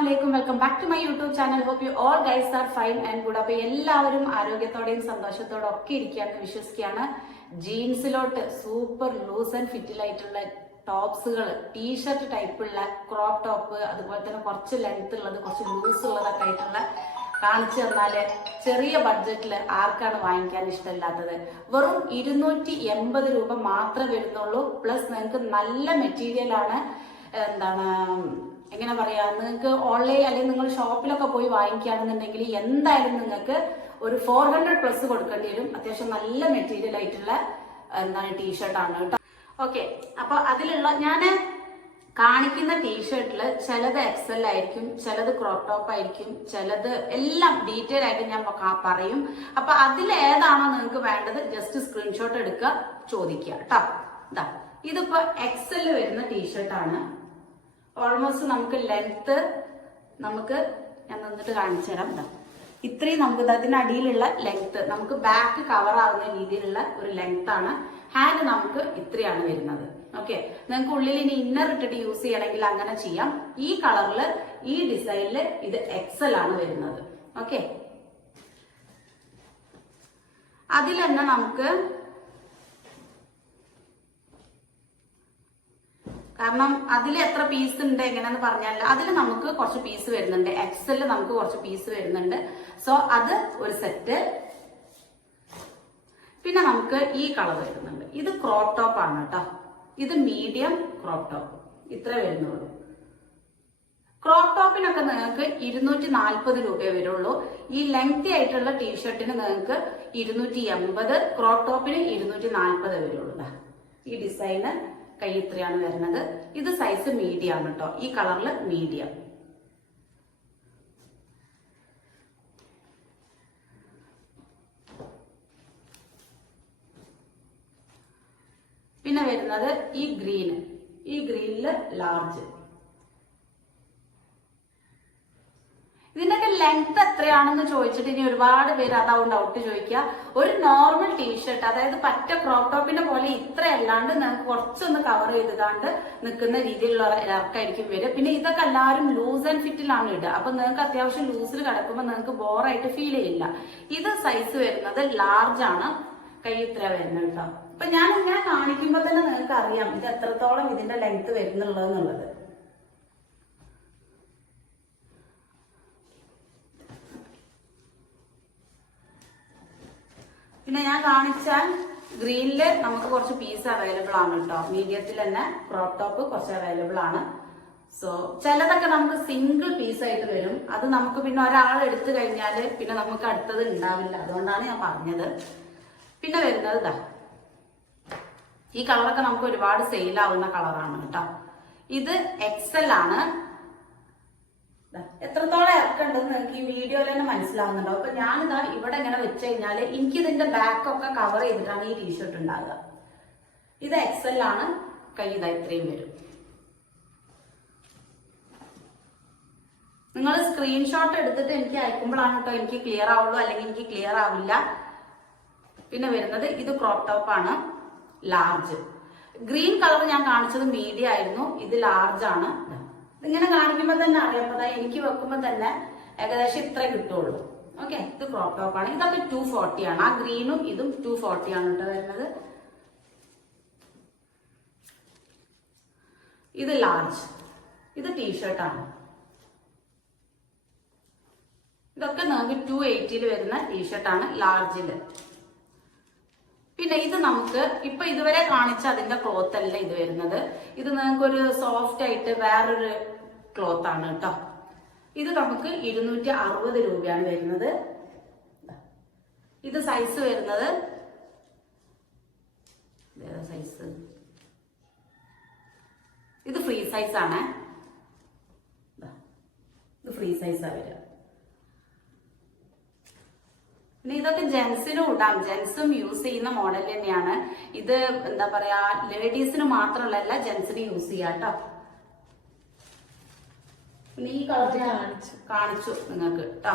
Assalamualaikum. Welcome back to my YouTube channel. Hope you all guys are fine and good. അപ്പോൾ എല്ലാവരും ആരോഗ്യത്തോടെയും സന്തോഷത്തോടെ ഒക്കെ ഇരിക്കുകയാണെന്ന് വിശ്വസിക്കുകയാണ്. ജീൻസിലോട്ട് സൂപ്പർ ലൂസ് ആൻഡ് ഫിറ്റിലായിട്ടുള്ള ടോപ്സുകൾ, ടീഷർട്ട് ടൈപ്പുള്ള ക്രോപ്പ് ടോപ്പ്, അതുപോലെ തന്നെ കുറച്ച് ലെങ്ത് ഉള്ളത്, കുറച്ച് ലൂസ് ഉള്ളതൊക്കെ ആയിട്ടുള്ള കാണിച്ചു തന്നാല് ചെറിയ ബഡ്ജറ്റിൽ ആർക്കാണ് വാങ്ങിക്കാൻ ഇഷ്ടമില്ലാത്തത്. വെറും 280 രൂപ മാത്രമേ വരുന്നുള്ളൂ. പ്ലസ് നിങ്ങൾക്ക് നല്ല മെറ്റീരിയൽ ആണ്. എന്താണ് എങ്ങനെ പറയാ, നിങ്ങൾക്ക് ഓൺലൈൻ അല്ലെങ്കിൽ നിങ്ങൾ ഷോപ്പിലൊക്കെ പോയി വാങ്ങിക്കുകയാണെന്നുണ്ടെങ്കിൽ എന്തായാലും നിങ്ങൾക്ക് ഒരു 400+ കൊടുക്കേണ്ടി വരും. അത്യാവശ്യം നല്ല മെറ്റീരിയൽ ആയിട്ടുള്ള എന്താണ് ടീഷർട്ടാണ് കേട്ടോ. ഓക്കെ, അപ്പൊ അതിലുള്ള ഞാൻ കാണിക്കുന്ന ടീഷർട്ടിൽ ചിലത് XL ആയിരിക്കും, ചിലത് ക്രോപ്പ് ടോപ്പ് ആയിരിക്കും, ചിലത് എല്ലാം ഡീറ്റെയിൽ ആയിട്ട് ഞാൻ പറയും. അപ്പൊ അതിലേതാണോ നിങ്ങൾക്ക് വേണ്ടത് ജസ്റ്റ് സ്ക്രീൻഷോട്ട് എടുക്കുക, ചോദിക്കുക കേട്ടോ. ഇതാ ഇതിപ്പോ XL വരുന്ന ടീഷർട്ടാണ്. ഓൾമോസ്റ്റ് നമുക്ക് ലെങ്ത് ഞാൻ നിന്നിട്ട് കാണിച്ചു തരാം. ഇത്രയും നമുക്ക് അതിനടിയിലുള്ള ലെങ്ത് നമുക്ക് ബാക്ക് കവർ ആവുന്ന രീതിയിലുള്ള ഒരു ലെങ്ത് ആണ്. ഹാൻഡ് നമുക്ക് ഇത്രയാണ് വരുന്നത്. ഓക്കെ, നിങ്ങൾക്ക് ഉള്ളിൽ ഇനി ഇന്നർ ഇട്ടിട്ട് യൂസ് ചെയ്യണമെങ്കിൽ അങ്ങനെ ചെയ്യാം. ഈ കളറിൽ ഈ ഡിസൈനില് ഇത് XL ആണ് വരുന്നത്. ഓക്കെ, അതിൽ തന്നെ നമുക്ക്, കാരണം അതിൽ എത്ര പീസ് ഉണ്ട് എങ്ങനെയാന്ന് പറഞ്ഞാൽ അതിൽ നമുക്ക് കുറച്ച് പീസ് വരുന്നുണ്ട്. XL നമുക്ക് കുറച്ച് പീസ് വരുന്നുണ്ട്. സോ അത് ഒരു സെറ്റ്. പിന്നെ നമുക്ക് ഈ കളർ വരുന്നുണ്ട്. ഇത് ക്രോപ്പ് ടോപ്പ് ആണ് കേട്ടോ. ഇത് മീഡിയം ക്രോപ്പ് ടോപ്പ്, ഇത്ര വരുന്നുള്ളൂ. ക്രോപ്പ് ടോപ്പിനൊക്കെ നിങ്ങൾക്ക് 240 രൂപയെ വരുള്ളൂ. ഈ ലെങ്തി ആയിട്ടുള്ള ടീഷർട്ടിന് നിങ്ങൾക്ക് 280, ക്രോപ്പ് ടോപ്പിന് 240 വരുള്ളൂ. ഈ ഡിസൈന് കൈ ഇത്രയാണ് വരുന്നത്. ഇത് സൈസ് മീഡിയം ആണ് കേട്ടോ. ഈ കളറിൽ മീഡിയം. പിന്നെ വരുന്നത് ഈ ഗ്രീനില് ലാർജ്. ഇതിന്റെയൊക്കെ ലെങ്ത് എത്രയാണെന്ന് ചോദിച്ചിട്ട് ഇനി ഒരുപാട് പേര് അതാവും ഡൗട്ട് ചോദിക്കുക. ഒരു നോർമൽ ടീഷർട്ട്, അതായത് പറ്റ ക്രോപ്പ് ടോപ്പിന്റെ പോലെ ഇത്ര അല്ലാണ്ട് നിങ്ങൾക്ക് കുറച്ചൊന്ന് കവർ ചെയ്തുകൊണ്ട് നിൽക്കുന്ന രീതിയിലുള്ള ഇറക്കായിരിക്കും വരിക. പിന്നെ ഇതൊക്കെ എല്ലാവരും ലൂസ് ആൻഡ് ഫിറ്റിലാണ് ഇടുക. അപ്പൊ നിങ്ങൾക്ക് അത്യാവശ്യം ലൂസിൽ കിടക്കുമ്പോൾ നിങ്ങൾക്ക് ബോറായിട്ട് ഫീൽ ചെയ്യില്ല. ഇത് സൈസ് വരുന്നത് ലാർജ് ആണ്. കൈ ഇത്ര വരുന്നത് കേട്ടോ. അപ്പൊ ഞാൻ ഇങ്ങനെ കാണിക്കുമ്പോൾ തന്നെ നിങ്ങൾക്ക് അറിയാം ഇത് എത്രത്തോളം ഇതിന്റെ ലെങ്ത് വരുന്നുള്ളതെന്നുള്ളത്. പിന്നെ ഞാൻ കാണിച്ചാൽ ഗ്രീനില് നമുക്ക് കുറച്ച് പീസ് അവൈലബിൾ ആണ് കേട്ടോ. മീഡിയത്തിൽ തന്നെ ക്രോപ്പ് ടോപ്പ് കുറച്ച് അവൈലബിൾ ആണ്. സോ ചിലതൊക്കെ നമുക്ക് സിംഗിൾ പീസ് ആയിട്ട് വരും. അത് നമുക്ക് പിന്നെ ഒരാൾ എടുത്തു കഴിഞ്ഞാൽ പിന്നെ നമുക്ക് അടുത്തത് ഉണ്ടാവില്ല. അതുകൊണ്ടാണ് ഞാൻ പറഞ്ഞത്. പിന്നെ വരുന്നത് ഇതാ, ഈ കളറൊക്കെ നമുക്ക് ഒരുപാട് സെയിൽ ആവുന്ന കളറാണ് കേട്ടോ. ഇത് XL ആണ്. എത്രത്തോളം ഇറക്കുണ്ടെന്ന് നിങ്ങൾക്ക് ഈ വീഡിയോയിൽ തന്നെ മനസ്സിലാവുന്നുണ്ടോ. അപ്പൊ ഞാനിതാ ഇവിടെ ഇങ്ങനെ വെച്ച് കഴിഞ്ഞാല് എനിക്ക് ഇതിന്റെ ബാക്കൊക്കെ കവർ ചെയ്തിട്ടാണ് ഈ ടീഷർട്ട് ഉണ്ടാകുക. ഇത് XL ആണ്. കൈ ഇതാ ഇത്രയും വരും. നിങ്ങൾ സ്ക്രീൻഷോട്ട് എടുത്തിട്ട് എനിക്ക് അയക്കുമ്പോഴാണ് കേട്ടോ എനിക്ക് ക്ലിയർ ആവുള്ളൂ, അല്ലെങ്കിൽ എനിക്ക് ക്ലിയർ ആവില്ല. പിന്നെ വരുന്നത് ഇത് ക്രോപ്പ് ടോപ്പ് ആണ്, ലാർജ്. ഗ്രീൻ കളർ ഞാൻ കാണിച്ചത് മീഡിയം ആയിരുന്നു. ഇത് ലാർജ് ആണ്. ഇതിങ്ങനെ കാണിക്കുമ്പോൾ തന്നെ അറിയാം. എനിക്ക് വെക്കുമ്പോൾ തന്നെ ഏകദേശം ഇത്ര കിട്ടുള്ളൂ. ഓക്കെ, ഇത് ക്രോപ്പ് ടോപ്പ് ആണ്. ഇതൊക്കെ 240 ആണ്. ആ ഗ്രീനും ഇതും 240 ആണ് കേട്ടോ വരുന്നത്. ഇത് ലാർജ്. ഇത് ടീഷർട്ടാണ്. ഇതൊക്കെ നമുക്ക് 280 വരുന്ന ടീഷർട്ടാണ് ലാർജില്. പിന്നെ ഇത് നമുക്ക് ഇപ്പൊ ഇതുവരെ കാണിച്ച അതിന്റെ ക്ലോത്ത് അല്ല ഇത് വരുന്നത്. ഇത് നിങ്ങൾക്കൊരു സോഫ്റ്റ് ആയിട്ട് വേറൊരു ക്ലോത്ത് ആണ് കേട്ടോ. ഇത് നമുക്ക് 260 രൂപയാണ് വരുന്നത്. ഇത് സൈസ് വരുന്നത് സൈസ് ഇത് ഫ്രീ സൈസ് ആണ്. ഇത് ഫ്രീ സൈസാണ് വരിക. പിന്നെ ഇതൊക്കെ ജെൻസിനും ഇടാം. ജെൻസും യൂസ് ചെയ്യുന്ന മോഡൽ തന്നെയാണ് ഇത്. എന്താ പറയാ, ലേഡീസിന് മാത്രമല്ല ജെൻസിന് യൂസ് ചെയ്യാം കേട്ടോ. പിന്നെ ഈ കളർ കാണിച്ചു നിങ്ങൾക്ക് കേട്ടോ.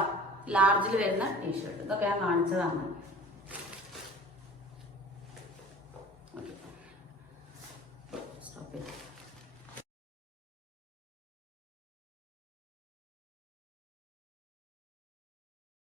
ലാർജിൽ വരുന്ന ടീഷർട്ട് ഇതൊക്കെ ഞാൻ കാണിച്ചതാണ്.